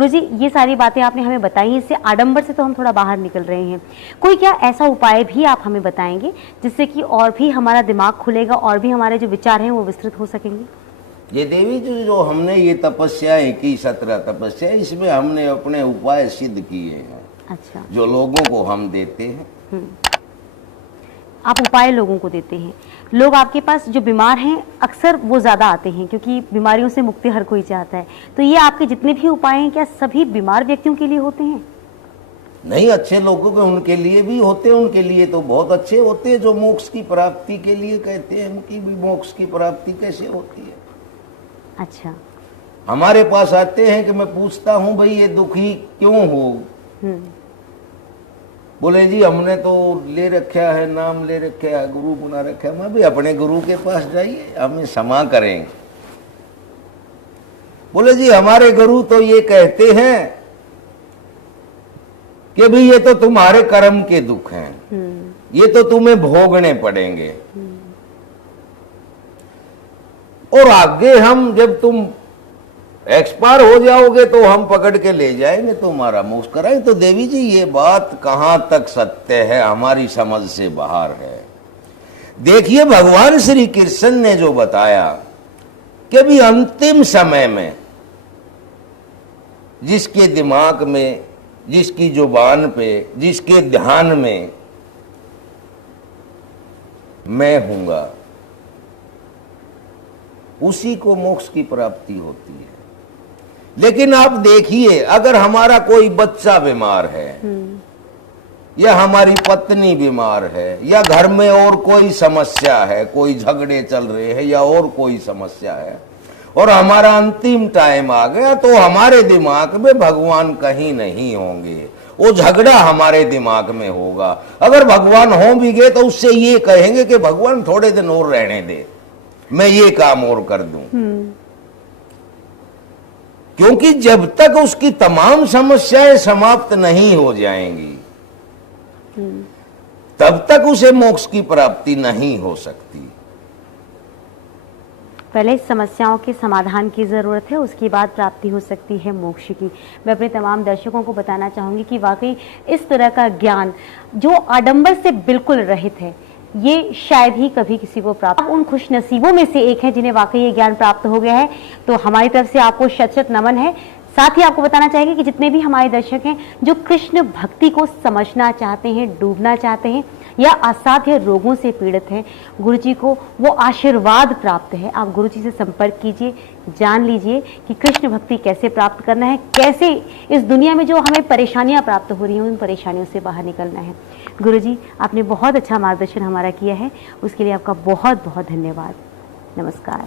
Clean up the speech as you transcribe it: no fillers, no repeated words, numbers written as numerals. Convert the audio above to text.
गुरुजी, ये सारी बातें आपने हमें बताई, इससे आडंबर से तो हम थोड़ा बाहर निकल रहे हैं। कोई क्या ऐसा उपाय भी आप हमें बताएंगे जिससे कि और भी हमारा दिमाग खुलेगा और भी हमारे जो विचार हैं वो विस्तृत हो सकेंगे? ये देवी जी, जो हमने ये तपस्याएं की, 17 तपस्या, इसमें हमने अपने उपाय सिद्ध किए हैं। अच्छा। जो लोगों को हम देते हैं। आप उपाय लोगों को देते हैं। लोग आपके पास जो बीमार हैं अक्सर वो ज़्यादा आते हैं, क्योंकि बीमारियों से मुक्ति हर कोई चाहता है। तो ये आपके जितने भी उपाय हैं, क्या सभी बीमार व्यक्तियों के लिए होते हैं? नहीं, अच्छे लोगों के उनके लिए भी होते हैं, उनके लिए तो बहुत अच्छे होते हैं। जो मोक्ष की प्राप्ति के लिए कहते हैं, उनकी भी मोक्ष की प्राप्ति कैसे होती है? अच्छा। हमारे पास आते हैं कि मैं पूछता हूं, भाई ये दुखी क्यों हो? बोले जी हमने तो ले रखा है, नाम ले रखा है, गुरु बना रखा है। मैं भी अपने गुरु के पास जाइए, हमें क्षमा करेंगे। बोले जी हमारे गुरु तो ये कहते हैं कि भाई ये तो तुम्हारे कर्म के दुख हैं, ये तो तुम्हें भोगने पड़ेंगे, और आगे हम जब तुम एक्सपायर हो जाओगे तो हम पकड़ के ले जाएंगे, तुम्हारा मोक्ष कराएंगे। तो देवी जी ये बात कहां तक सत्य है, हमारी समझ से बाहर है। देखिए भगवान श्री कृष्ण ने जो बताया कि भी अंतिम समय में जिसके दिमाग में, जिसकी जुबान पे, जिसके ध्यान में मैं हूंगा, उसी को मोक्ष की प्राप्ति होती है। लेकिन आप देखिए, अगर हमारा कोई बच्चा बीमार है, या हमारी पत्नी बीमार है, या घर में और कोई समस्या है, कोई झगड़े चल रहे हैं या और कोई समस्या है, और हमारा अंतिम टाइम आ गया, तो हमारे दिमाग में भगवान कहीं नहीं होंगे, वो झगड़ा हमारे दिमाग में होगा। अगर भगवान हो भी गए तो उससे ये कहेंगे कि भगवान थोड़े दिन और रहने दे, मैं ये काम और कर दूं। क्योंकि जब तक उसकी तमाम समस्याएं समाप्त नहीं हो जाएंगी, तब तक उसे मोक्ष की प्राप्ति नहीं हो सकती। पहले समस्याओं के समाधान की ज़रूरत है, उसके बाद प्राप्ति हो सकती है मोक्ष की। मैं अपने तमाम दर्शकों को बताना चाहूँगी कि वाकई इस तरह का ज्ञान जो आडंबर से बिल्कुल रहित है, ये शायद ही कभी किसी को प्राप्त। उन खुश नसीबों में से एक है जिन्हें वाकई ये ज्ञान प्राप्त हो गया है। तो हमारी तरफ से आपको शत शत नमन है। साथ ही आपको बताना चाहेंगे कि जितने भी हमारे दर्शक हैं जो कृष्ण भक्ति को समझना चाहते हैं, डूबना चाहते हैं, या असाध्य रोगों से पीड़ित हैं, गुरुजी को वो आशीर्वाद प्राप्त है। आप गुरुजी से संपर्क कीजिए, जान लीजिए कि कृष्ण भक्ति कैसे प्राप्त करना है, कैसे इस दुनिया में जो हमें परेशानियां प्राप्त हो रही हैं उन परेशानियों से बाहर निकलना है। गुरुजी, आपने बहुत अच्छा मार्गदर्शन हमारा किया है, उसके लिए आपका बहुत बहुत धन्यवाद। नमस्कार।